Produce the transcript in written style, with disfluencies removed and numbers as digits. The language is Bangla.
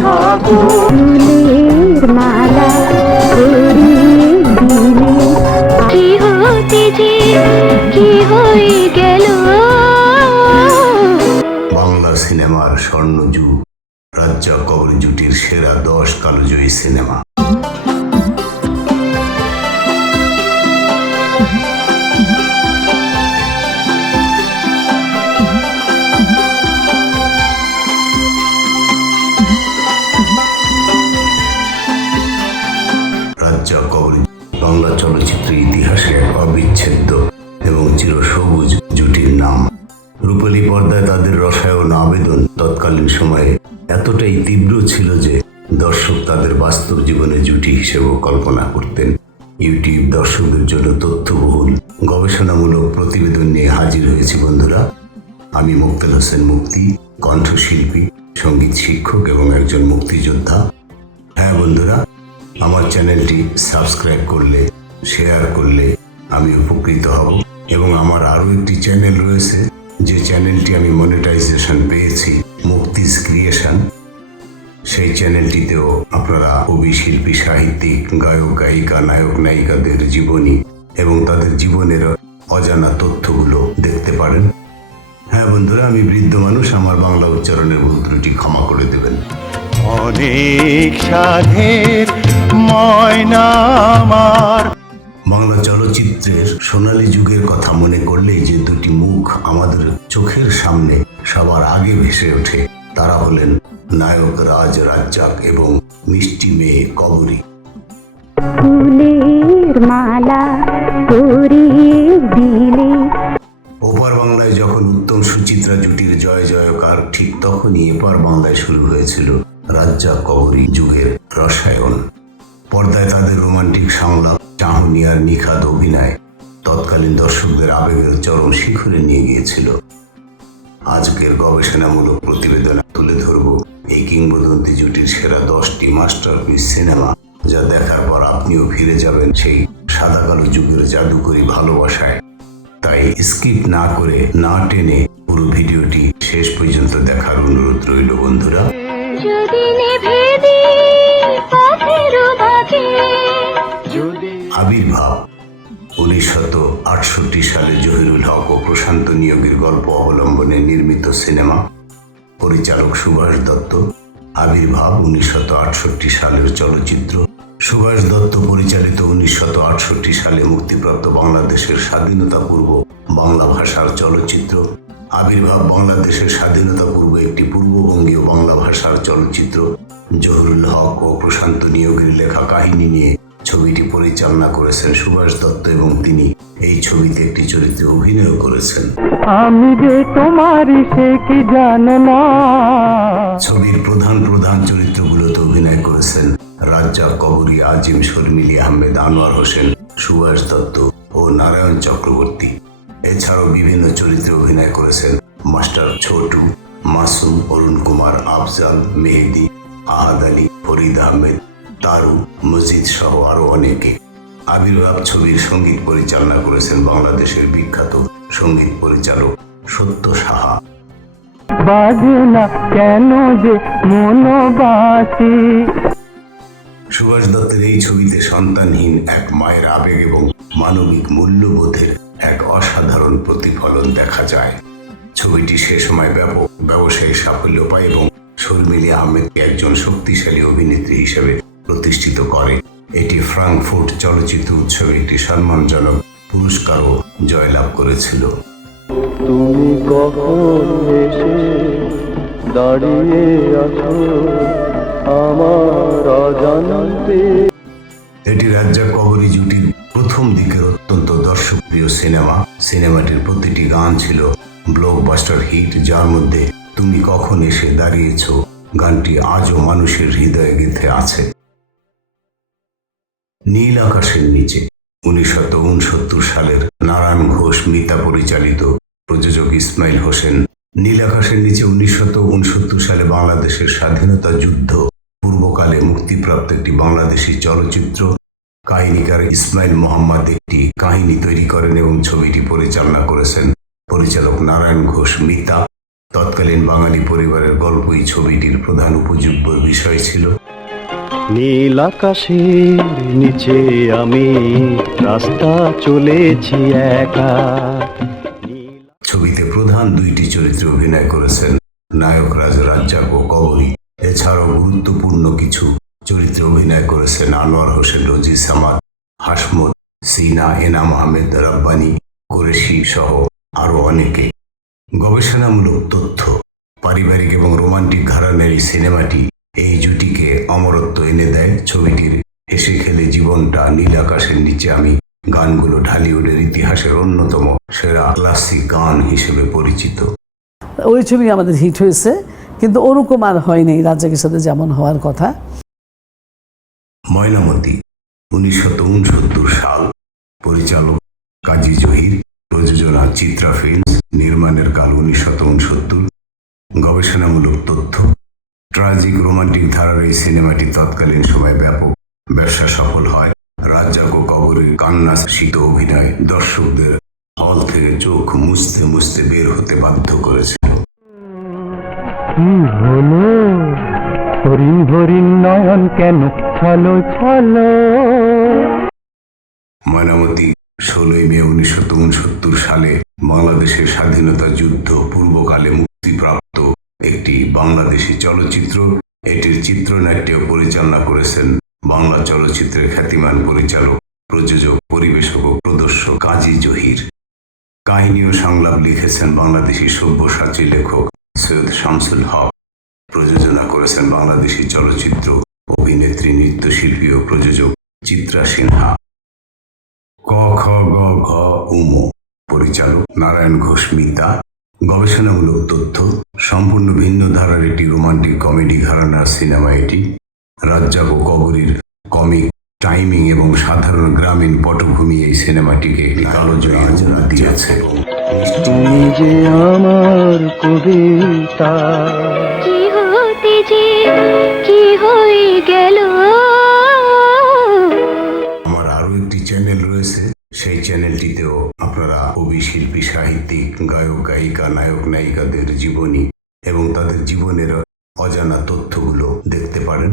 থাকো ফুলের মালা পরিয়ে দিলে কি হতে যে কি হয়ে গেল। বাংলা সিনেমার স্বর্ণযুগ, রাজ্জাক কবরী জুটির সেরা 10 কালোজয়ী সিনেমা। রাজ্জাক কবরী বাংলা চলচ্চিত্রের ইতিহাসে এক অবিচ্ছেদ্য এবং চিরসবুজ জুটির নাম। রূপালী পর্দায় তাদের রসায়ন আবেদন তৎকালীন সময়ে এতটাই তীব্র ছিল যে দর্শক তাদের বাস্তব জীবনে জুটি হিসেবেও কল্পনা করতেন। ইউটিউব দর্শকদের জন্য তথ্যবহুল গবেষণামূলক প্রতিবেদন নিয়ে হাজির হয়েছি বন্ধুরা। আমি মোক্তাল হোসেন মুক্তি, কণ্ঠশিল্পী, সঙ্গীত শিক্ষক এবং একজন মুক্তিযোদ্ধা। হ্যাঁ বন্ধুরা, আমার চ্যানেলটি সাবস্ক্রাইব করলে, শেয়ার করলে আমি উপকৃত হব। এবং আমার আরও একটি চ্যানেল রয়েছে, যে চ্যানেলটি আমি মনিটাইজেশন পেয়েছি, মুক্তিজ ক্রিয়েশন। সেই চ্যানেলটিতেও আপনারা কবি, শিল্পী, সাহিত্যিক, গায়ক, গায়িকা, নায়ক, নায়িকাদের জীবনী এবং তাদের জীবনের অজানা তথ্যগুলো দেখতে পারেন। হ্যাঁ বন্ধুরা, আমি বৃদ্ধ মানুষ, আমার বাংলা উচ্চারণের ভুল ত্রুটি ক্ষমা করে দেবেন। অনেক সাধের ময়না আমার। বাংলা চলচ্চিত্রের সোনালী যুগের কথা মনে করলেই যে দুটি মুখ আমাদের চোখের সামনে সবার আগে ভেসে ওঠে, তারা হলেন নায়ক রাজ্জাক এবং মিষ্টি মেয়ে কবরী। ফুলের মালা পরিয়ে দিলে। ওপার বাংলায় যখন উত্তম সুচিত্রা জুটির জয় জয়কার, ঠিক তখনই এপার বাংলায় শুরু হয়েছিল রাজ্জাক কবরী যুগের রসায়ন। পর্দায় তাদের রোমান্টিক সংলাপ, চাহনি আর নিখাদ অভিনয় তৎকালীন দর্শকদের আবেগের চরম শিখরে নিয়ে গিয়েছিল। আজকের গবেষণামূলক প্রতিবেদনে তুলে ধরব এই কিংবদন্তি জুটির সেরা 10টি মাস্টারপিস সিনেমা, যা দেখার পর আপনিও ফিরে যাবেন সেই সাদা কালো যুগের জাদুকরী ভালোবাসায়। তাই স্কিপ না করে, না টেনে পুরো ভিডিওটি শেষ পর্যন্ত দেখার অনুরোধ রইল বন্ধুরা। আবির্ভাব 1968 সালে জহিরুল হক ও প্রশান্ত নিয়োগীর গল্প অবলম্বনে নির্মিত সিনেমা। পরিচালক সুভাষ দত্ত। আবির্ভাব 1968 সালের চলচ্চিত্র। সুভাষ দত্ত পরিচালিত 1968 সালে মুক্তিপ্রাপ্ত বাংলাদেশের স্বাধীনতা পূর্ব বাংলা ভাষার চলচ্চিত্র। আবির্ভাব বাংলাদেশের স্বাধীনতা পূর্ব একটি পূর্ববঙ্গীয় বাংলা ভাষার চলচ্চিত্র। জহিরুল হক ও প্রশান্ত নিয়োগীর লেখা কাহিনী নিয়ে ছবিটি পরিচালনা করেছেন সুভাষ দত্ত এবং তিনি এই ছবিতে একটি চরিত্রে অভিনয় করেছেন। আমি যে তোমারই সে কি জানে না। ছবির প্রধান চরিত্রগুলোতে অভিনয় করেছেন রাজ্জাক কবরী, আজিম, শর্মিলী আহমেদ, আনোয়ার হোসেন, সুভাষ দত্ত ও নারায়ণ চক্রবর্তী। এছাড়াও বিভিন্ন চরিত্রে অভিনয় করেছেন মাস্টার ছোটু, মাসুম, অরুণ কুমার, আফজাল, মেহেদি, আহাদ আলী, ফরিদ আহমেদ, তারু, মজিদ সহ আরো অনেকে। আবির্ভাব ছবির সঙ্গীত পরিচালনা করেছেন বাংলাদেশের বিখ্যাত সঙ্গীত পরিচালক সত্য সাহা। বাজে না কেন যে মনোবাসী। সুভাষ দত্তের এই ছবিতে সন্তানহীন এক মায়ের আবেগ এবং মানবিক মূল্যবোধের এক অসাধারণ প্রতিফলন দেখা যায়। ছবিটি সে সময় ব্যাপক ব্যবসায়িক সাফল্য পায় এবং শর্মিলী আহমেদকে একজন শক্তিশালী অভিনেত্রী হিসেবে প্রতিষ্ঠিত করে। এটি ফ্রাঙ্কফুর্ট চলচ্চিত্র উৎসবে একটি সম্মানজনক পুরস্কারও জয়লাভ করেছিল। তুমি কখন এসে দাঁড়িয়ে আছো আমার অজান্তে। এটি রাজ্জাক কবরী জুটির প্রথম দিকের অত্যন্ত দর্শকপ্রিয় সিনেমা। সিনেমাটির প্রতিটি গান ছিল ব্লকবাস্টার হিট, যার মধ্যে তুমি কখন এসে দাঁড়িয়েছ গানটি আজও মানুষের হৃদয়ে গেঁথে আছে। নীল আকাশের নিচে 1969 সালের নারায়ণ ঘোষ, মিতা পরিচালিত, প্রযোজক ইসমাইল হোসেন। নীল আকাশের নিচে 1969 সালে বাংলাদেশের স্বাধীনতা যুদ্ধ পূর্বকালে মুক্তিপ্রাপ্ত একটি বাংলাদেশি চলচ্চিত্র। কাহিনীকার ইসমাইল মোহাম্মদ একটি কাহিনী তৈরি করেন এবং ছবিটি পরিচালনা করেছেন পরিচালক নারায়ণ ঘোষ, মিতা। তৎকালীন বাঙালি পরিবারের গল্পই ছবিটির প্রধান উপজীব্য বিষয় ছিল। নীল আকাশের নিচে আমি রাস্তা চলেছি একা। ছবিতে প্রধান দুইটি চরিত্রে অভিনয় করেছেন নায়করাজ রাজ্জাক ও কবরী। এছাড়াও গুরুত্বপূর্ণ কিছু চরিত্রে অভিনয় করেছেন আনোয়ার হোসেন রোজি, সামাদ, হাসমত, সিনা, এনাম আহমেদ, রাব্বানি, কুরেশি সহ আরও অনেকে। গবেষণামূলক তথ্য, পারিবারিক এবং রোমান্টিক ঘরানার এই সিনেমাটি এই জুটিকে অমরত্ব এনে দেয়। ছবিটির হেসে খেলে জীবনটা, নীল আকাশের নিচে আমি গানগুলো ঢালিউডের ইতিহাসের অন্যতম সেরা ক্লাসিক গান হিসেবে পরিচিত। ওই ছবি আমাদের হিট হয়েছে, কিন্তু ওরকম আর হয়নি রাজ্জাকের সাথে যেমন হওয়ার কথা। ময়নামতি 1969 সাল, পরিচালক কাজী জহির, প্রযোজনা চিত্রা ফিল্মস, নির্মাণের কাল 1969। গবেষণামূলক তথ্য, ট্রাজিক রোমান্টিক ধারার এই সিনেমাটি তৎকালীন সময়ে ব্যাপক ব্যবসা সফল হয়। রাজ্জাক ও কবরীর কান্না শীত অভিনয় দর্শকদের হল থেকে চোখ মুছতে মুছতে বের হতে বাধ্য করেছিল। কি হলো হরিণ হরিণ নয়ন কেন ছলো ছলো? ময়নামতি 16 মে 1969 সালে বাংলাদেশের স্বাধীনতা যুদ্ধ পূর্বকালে মুক্তিপ্রাপ্ত একটি বাংলাদেশি চলচ্চিত্র। এটির চিত্রনাট্য পরিচালনা করেছেন বাংলা চলচ্চিত্রের খ্যাতিমান পরিচালক, প্রযোজক, পরিবেশক ও প্রদর্শক কাজী জহির। কাহিনী ও সংলাপ লিখেছেন বাংলাদেশি সব্যসাচী লেখক সৈয়দ শামসুল হক। প্রযোজনা করেছেন বাংলাদেশি চলচ্চিত্র অভিনেত্রী, নৃত্যশিল্পী ও প্রযোজক চিত্রা সিনহা। ক খ গ ঘ উম, পরিচালক নারায়ণ ঘোষ মিতা। গবেষণামূলক তথ্য, সম্পূর্ণ ভিন্ন ধারার একটি রোমান্টিক কমেডি ঘরানার সিনেমা এটি। রাজ্জাক ও কবরীর কমিক টাইমিং এবং সাধারণ গ্রামীণ পটভূমি এই সিনেমাটিকে একটি কালো জয়ী দিয়েছে। তুমি যে আমার কবিতা, কি হতে যে কি হয়ে গেল। আমার আরও একটি চ্যানেল রয়েছে, সেই চ্যানেলটিতেও আপনারা কবি, শিল্পী, সাহিত্যিক, গায়ক, গায়িকা, নায়ক, নায়িকাদের জীবনী এবং তাদের জীবনের অজানা তথ্যগুলো দেখতে পারেন।